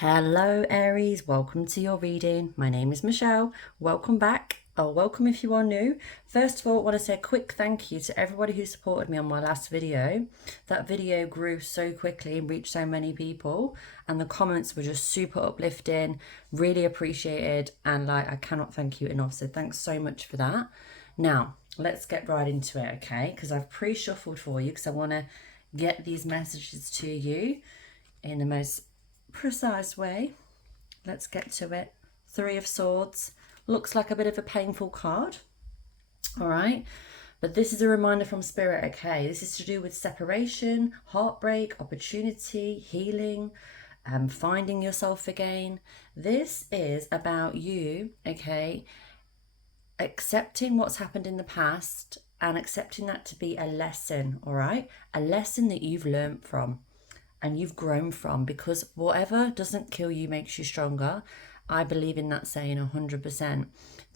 Hello Aries, welcome to your reading. My name is Michelle. Welcome back, or welcome if you are new. First of all, I want to say a quick thank you to everybody who supported me on my last video. That video grew so quickly and reached so many people, and the comments were just super uplifting, really appreciated, and I cannot thank you enough. So thanks so much for that. Now, let's get right into it, okay? Because I've pre-shuffled for you because I want to get these messages to you in the most precise way. Let's get to it. Three of Swords looks like a bit of a painful card, all right, but this is a reminder from Spirit. Okay, this is to do with separation, heartbreak, opportunity, healing, finding yourself again. This is about you, okay, accepting what's happened in the past and accepting that to be a lesson, all right, a lesson that you've learned from and you've grown from, because whatever doesn't kill you makes you stronger. I believe in that saying 100%.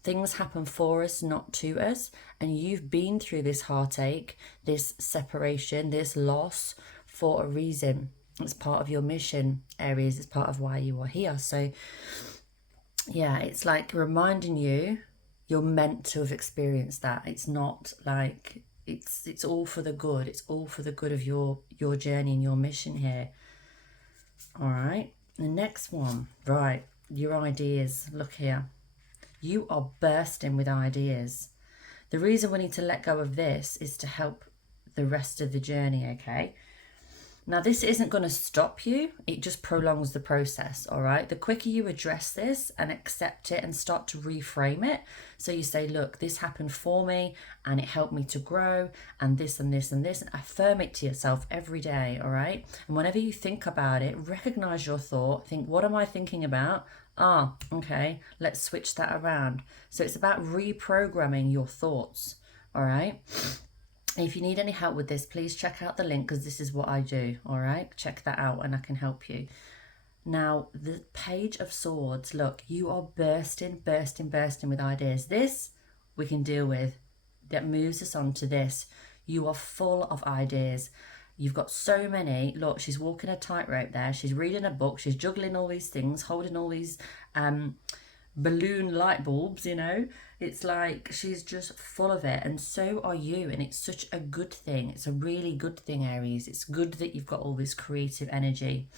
Things happen for us, not to us, and you've been through this heartache, this separation, this loss for a reason. It's part of your mission, Aries. It's part of why you are here. So yeah, it's like reminding you you're meant to have experienced that. It's not like it's all for the good. It's all for the good of your journey and your mission here. All right, the next one, right, your ideas. Look here, you are bursting with ideas. The reason we need to let go of this is to help the rest of the journey, okay? Now, this isn't going to stop you. It just prolongs the process, all right? The quicker you address this and accept it and start to reframe it. So you say, look, this happened for me and it helped me to grow, and this and this and this. And affirm it to yourself every day, all right? And whenever you think about it, recognize your thought. Think, what am I thinking about? Ah, okay, let's switch that around. So it's about reprogramming your thoughts, all right? If you need any help with this, please check out the link, because this is what I do, all right? Check that out and I can help you. Now, the Page of Swords, look, you are bursting with ideas. This we can deal with. That moves us on to this. You are full of ideas. You've got so many. Look, she's walking a tightrope there. She's reading a book. She's juggling all these things, holding all these balloon light bulbs, you know. It's like she's just full of it, and so are you, and it's such a good thing. It's a really good thing, Aries. It's good that you've got all this creative energy.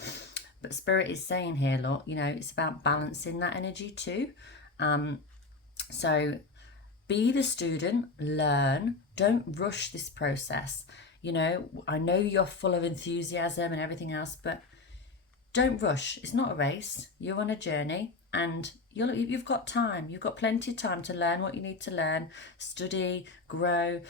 But Spirit is saying here, look, you know, it's about balancing that energy too. So be the student, learn, don't rush this process. You know, I know you're full of enthusiasm and everything else, but don't rush. It's not a race. You're on a journey, and you've got time. You've got plenty of time to learn what you need to learn, study, grow.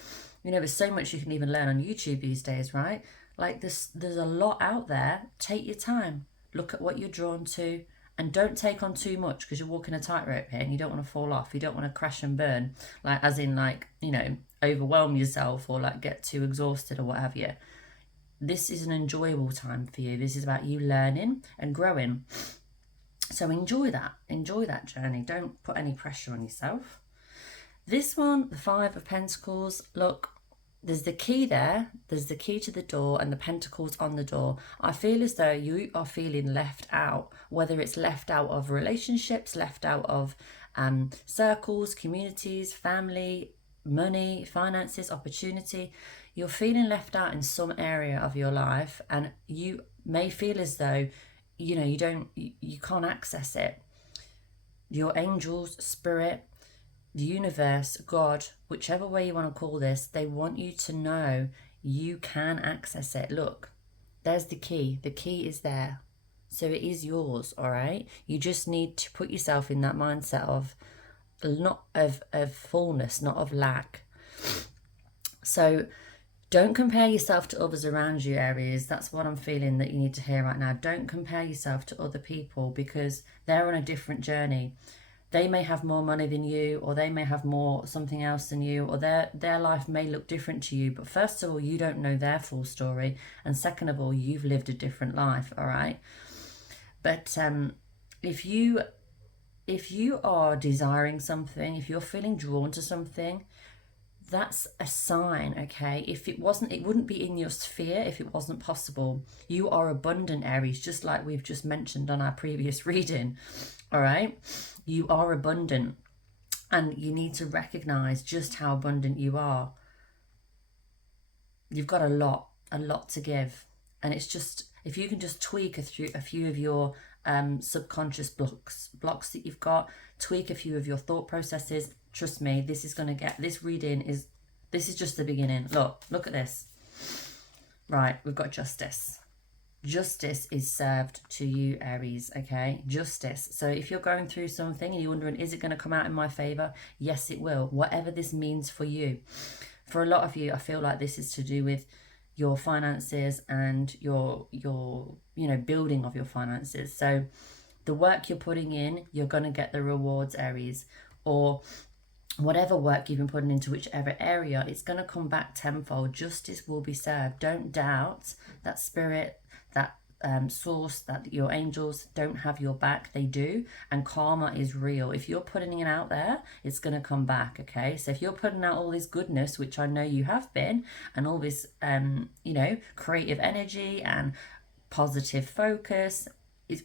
You know, there's so much you can even learn on YouTube these days, right? Like there's a lot out there. Take your time. Look at what you're drawn to, and don't take on too much, because you're walking a tightrope here and you don't want to fall off. You don't want to crash and burn, like as in like, you know, overwhelm yourself or like get too exhausted or what have you. This is an enjoyable time for you. This is about you learning and growing. So enjoy that journey. Don't put any pressure on yourself. This one, the Five of Pentacles, look, there's the key there. There's the key to the door and the pentacles on the door. I feel as though you are feeling left out, whether it's left out of relationships, left out of circles, communities, family, money, finances, opportunity. You're feeling left out in some area of your life, and you may feel as though, you know, you can't access it. Your angels, spirit, the universe, God, whichever way you want to call this, they want you to know you can access it. Look, there's the key. The key is there. So it is yours, all right? You just need to put yourself in that mindset of not of fullness, not of lack. So don't compare yourself to others around you, Aries. That's what I'm feeling that you need to hear right now. Don't compare yourself to other people, because they're on a different journey. They may have more money than you, or they may have more something else than you, or their life may look different to you. But first of all, you don't know their full story. And second of all, you've lived a different life, all right? But if you are desiring something, if you're feeling drawn to something, That's a sign, okay? If it wasn't, it wouldn't be in your sphere if it wasn't possible. You are abundant, Aries, just like we've just mentioned on our previous reading, all right? You are abundant, and you need to recognize just how abundant you are. You've got a lot to give. And it's just, if you can just tweak a few of your subconscious blocks that you've got, tweak a few of your thought processes, trust me, this is going to get, this is just the beginning. Look at this. Right, we've got justice. Justice is served to you, Aries, okay? Justice. So if you're going through something and you're wondering, is it going to come out in my favor? Yes, it will. Whatever this means for you. For a lot of you, I feel like this is to do with your finances and your building of your finances. So the work you're putting in, you're going to get the rewards, Aries. Or whatever work you've been putting into whichever area, it's going to come back tenfold. Justice will be served. Don't doubt that spirit, that source, that your angels don't have your back. They do. And karma is real. If you're putting it out there, it's going to come back, okay? So if you're putting out all this goodness, which I know you have been, and all this creative energy and positive focus,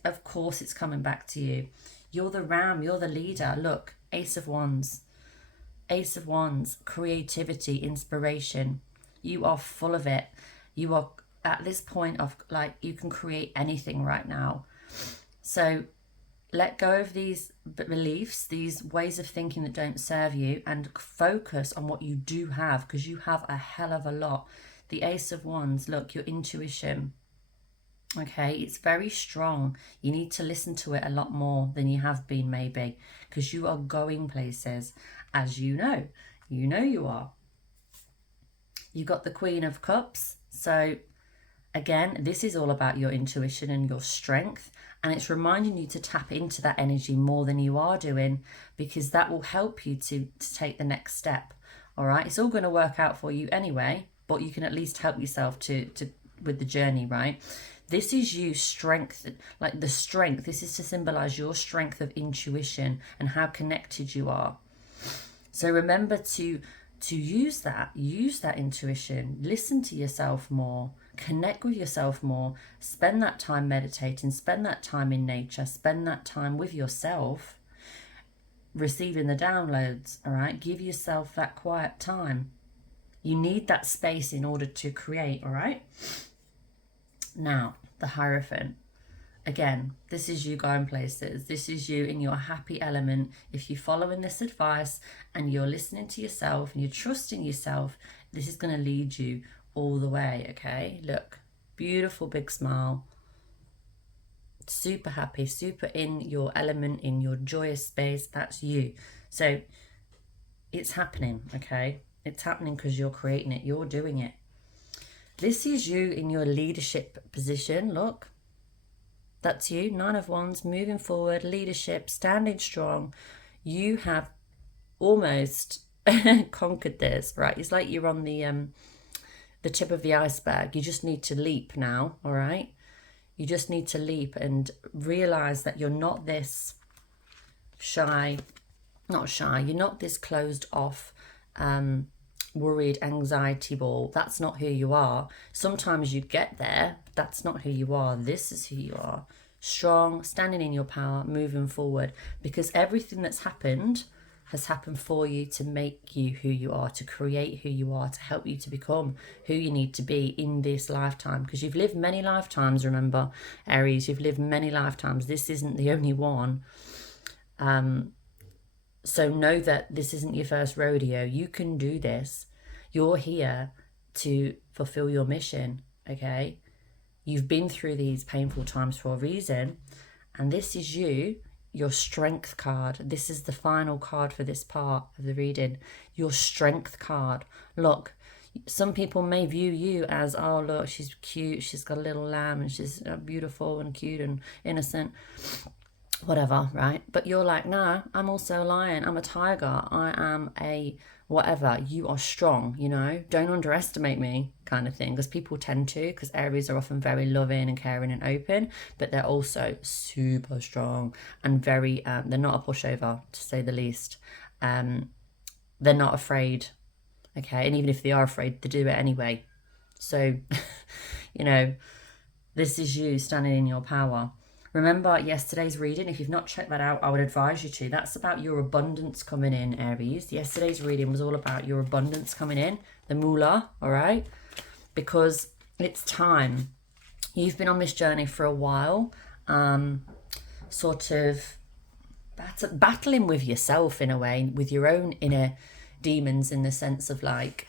of course it's coming back to you. You're the ram, you're the leader. Look, Ace of Wands, creativity, inspiration. You are full of it. You are at this point of, like, you can create anything right now. So let go of these beliefs, these ways of thinking that don't serve you, and focus on what you do have, because you have a hell of a lot. The Ace of Wands, look, your intuition, okay, it's very strong. You need to listen to it a lot more than you have been, maybe, because you are going places, as you know you are. You got the Queen of Cups. So again, this is all about your intuition and your strength, and it's reminding you to tap into that energy more than you are doing, because that will help you to take the next step. All right, it's all going to work out for you anyway, but you can at least help yourself to with the journey, right? This is you strength, like the strength. This is to symbolize your strength of intuition and how connected you are. So remember to use that intuition. Listen to yourself more. Connect with yourself more. Spend that time meditating. Spend that time in nature. Spend that time with yourself, receiving the downloads. All right, give yourself that quiet time. You need that space in order to create. All right. Now, the Hierophant. Again, this is you going places. This is you in your happy element. If you're following this advice and you're listening to yourself and you're trusting yourself, this is going to lead you all the way, okay? Look, beautiful big smile. Super happy, super in your element, in your joyous space. That's you. So it's happening, okay? It's happening because you're creating it. You're doing it. This is you in your leadership position. Look. That's you, 9 of Wands, moving forward, leadership, standing strong. You have almost conquered this, right? It's like you're on the tip of the iceberg. You just need to leap now, all right? You just need to leap and realize that you're not this shy, you're not this closed off, worried anxiety ball. That's not who you are. Sometimes you get there. That's not who you are. This is who you are. Strong, standing in your power, moving forward, because everything that's happened has happened for you to make you who you are, to create who you are, to help you to become who you need to be in this lifetime, because you've lived many lifetimes. Remember, Aries, you've lived many lifetimes. This isn't the only one. So know that this isn't your first rodeo. You can do this. You're here to fulfill your mission, okay? You've been through these painful times for a reason. And this is you, your strength card. This is the final card for this part of the reading. Your strength card. Look, some people may view you as, oh, look, she's cute. She's got a little lamb and she's beautiful and cute and innocent. Whatever, right? But you're like, nah, I'm also a lion. I'm a tiger. I am a whatever. You are strong, you know? Don't underestimate me, kind of thing. Because people tend to, because Aries are often very loving and caring and open, but they're also super strong and very, they're not a pushover, to say the least. They're not afraid Okay, and even if they are afraid, they do it anyway. So, you know, this is you standing in your power. Remember yesterday's reading, if you've not checked that out, I would advise you to. That's about your abundance coming in, Aries. Yesterday's reading was all about your abundance coming in, the moolah, all right? Because it's time. You've been on this journey for a while, sort of battling with yourself in a way, with your own inner demons, in the sense of like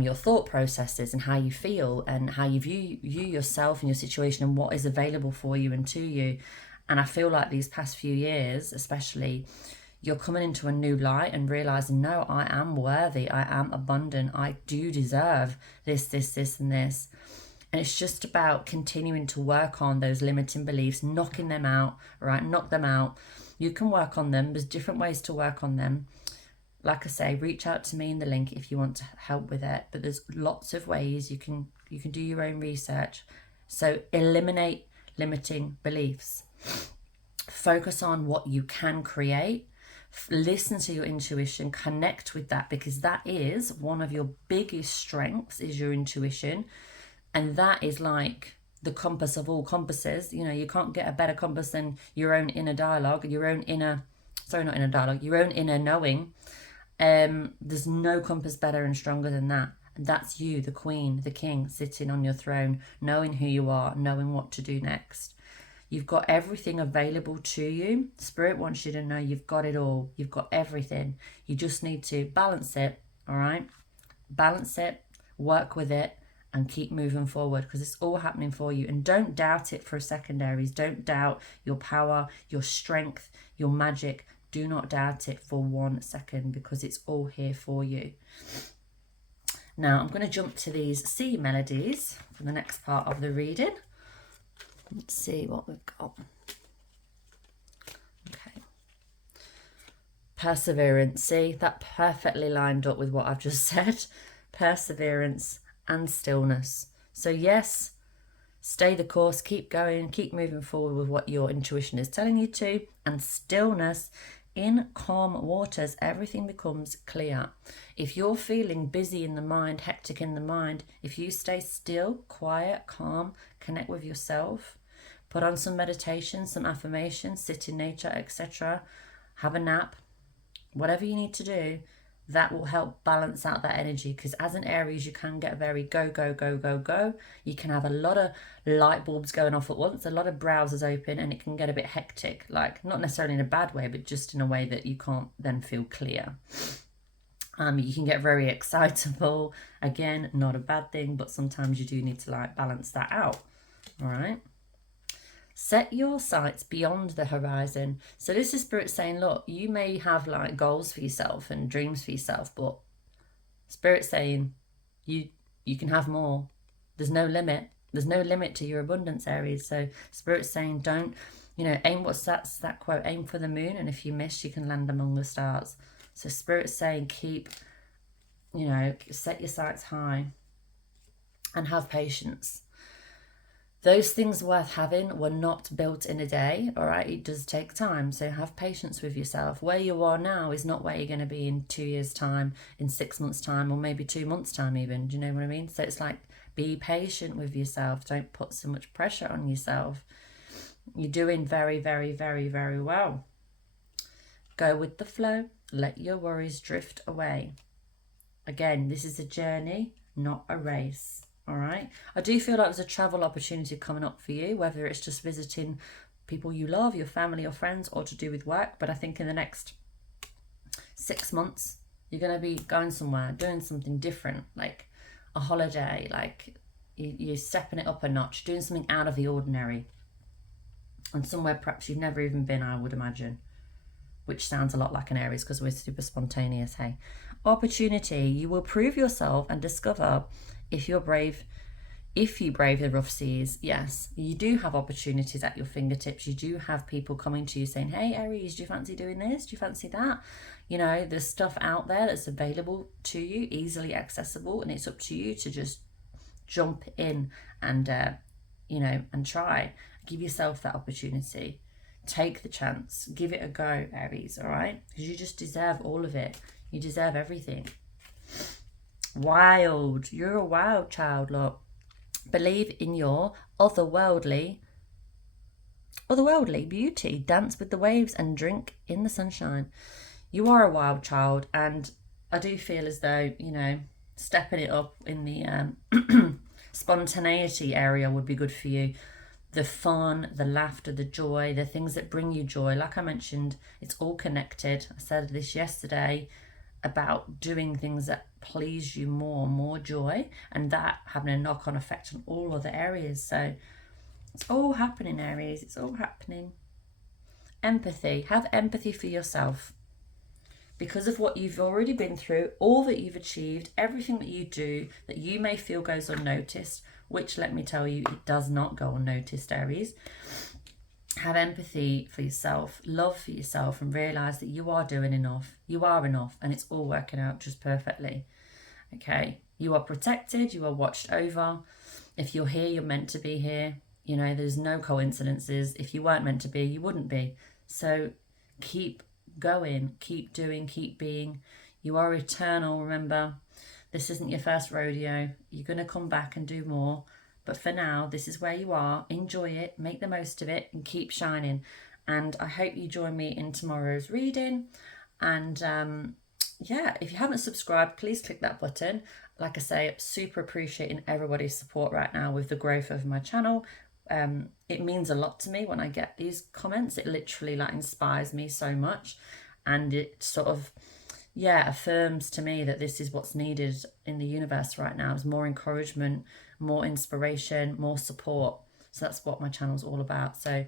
your thought processes and how you feel and how you view yourself and your situation and what is available for you and to you. And I feel like these past few years especially, you're coming into a new light and realizing, no, I am worthy, I am abundant, I do deserve this and this. And it's just about continuing to work on those limiting beliefs, knocking them out, right? Knock them out. You can work on them. There's different ways to work on them. Like I say, reach out to me in the link if you want to help with it. But there's lots of ways you can do your own research. So eliminate limiting beliefs. Focus on what you can create. Listen to your intuition. Connect with that, because that is one of your biggest strengths, is your intuition. And that is like the compass of all compasses. You know, you can't get a better compass than your own inner dialogue, your own inner, sorry, not inner dialogue, your own inner knowing. There's no compass better and stronger than that. And that's you, the queen, the king, sitting on your throne, knowing who you are, knowing what to do next. You've got everything available to you. Spirit wants you to know you've got it all. You've got everything. You just need to balance it, all right? Balance it, work with it, and keep moving forward, because it's all happening for you. And don't doubt it for a second, Aries. Don't doubt your power, your strength, your magic. Do not doubt it for 1 second, because it's all here for you. Now, I'm going to jump to these sea melodies for the next part of the reading. Let's see what we've got. Okay. Perseverance. See, that perfectly lined up with what I've just said. Perseverance and stillness. So yes, stay the course, keep going, keep moving forward with what your intuition is telling you to. And stillness. In calm waters, everything becomes clear. If you're feeling busy in the mind, hectic in the mind, if you stay still, quiet, calm, connect with yourself, put on some meditation, some affirmations, sit in nature, etc., have a nap, whatever you need to do, that will help balance out that energy. Because as an Aries, you can get very go, go, go, go, go. You can have a lot of light bulbs going off at once, a lot of browsers open, and it can get a bit hectic, like not necessarily in a bad way, but just in a way that you can't then feel clear. You can get very excitable. Again, not a bad thing, but sometimes you do need to like balance that out. All right. Set your sights beyond the horizon. So this is Spirit saying, look, you may have like goals for yourself and dreams for yourself, but Spirit saying you can have more. There's no limit. There's no limit to your abundance, Aries. So Spirit's saying, don't, aim, that's that quote, aim for the moon, and if you miss, you can land among the stars. So Spirit's saying keep, set your sights high and have patience. Those things worth having were not built in a day, all right? It does take time, so have patience with yourself. Where you are now is not where you're going to be in 2 years' time, in 6 months' time, or maybe 2 months' time even. Do you know what I mean? So it's like, be patient with yourself. Don't put so much pressure on yourself. You're doing very, very, very, very well. Go with the flow. Let your worries drift away. Again, this is a journey, not a race. All right. I do feel like there's a travel opportunity coming up for you, whether it's just visiting people you love, your family or friends, or to do with work. But I think in the next 6 months, you're going to be going somewhere, doing something different, like a holiday, like you're stepping it up a notch, doing something out of the ordinary. And somewhere perhaps you've never even been, I would imagine, which sounds a lot like an Aries because we're super spontaneous, hey. Opportunity. You will prove yourself and discover if you're brave, if you brave the rough seas. Yes, you do have opportunities at your fingertips. You do have people coming to you saying, hey, Aries, do you fancy doing this? Do you fancy that? There's stuff out there that's available to you, easily accessible, and it's up to you to just jump in and, and try. Give yourself that opportunity. Take the chance. Give it a go, Aries, all right? Because you just deserve all of it. You deserve everything. Wild. You're a wild child, look. Believe in your otherworldly beauty. Dance with the waves and drink in the sunshine. You are a wild child, and I do feel as though, you know, stepping it up in the spontaneity area would be good for you. The fun, the laughter, the joy, the things that bring you joy. Like I mentioned, it's all connected. I said this yesterday about doing things that please you more joy, and that having a knock-on effect on all other areas. So it's all happening, Aries. It's all happening. Empathy. Have empathy for yourself. Because of what you've already been through, all that you've achieved, everything that you do that you may feel goes unnoticed, which, let me tell you, it does not go unnoticed, Aries. Have empathy for yourself, love for yourself, and realise that you are doing enough. You are enough, and it's all working out just perfectly. Okay? You are protected, you are watched over. If you're here, you're meant to be here. You know, there's no coincidences. If you weren't meant to be, you wouldn't be. So keep going, keep doing, keep being. You are eternal, remember. This isn't your first rodeo. You're going to come back and do more. But for now, this is where you are. Enjoy it, make the most of it, and keep shining. And I hope you join me in tomorrow's reading. And yeah, if you haven't subscribed, please click that button. Like I say, super appreciating everybody's support right now with the growth of my channel. It means a lot to me when I get these comments. It literally like inspires me so much, and it sort of, yeah, affirms to me that this is what's needed in the universe right now, is more encouragement, more inspiration, more support. So that's what my channel's all about. So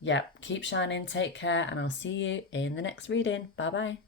yeah, keep shining, take care, and I'll see you in the next reading. Bye bye.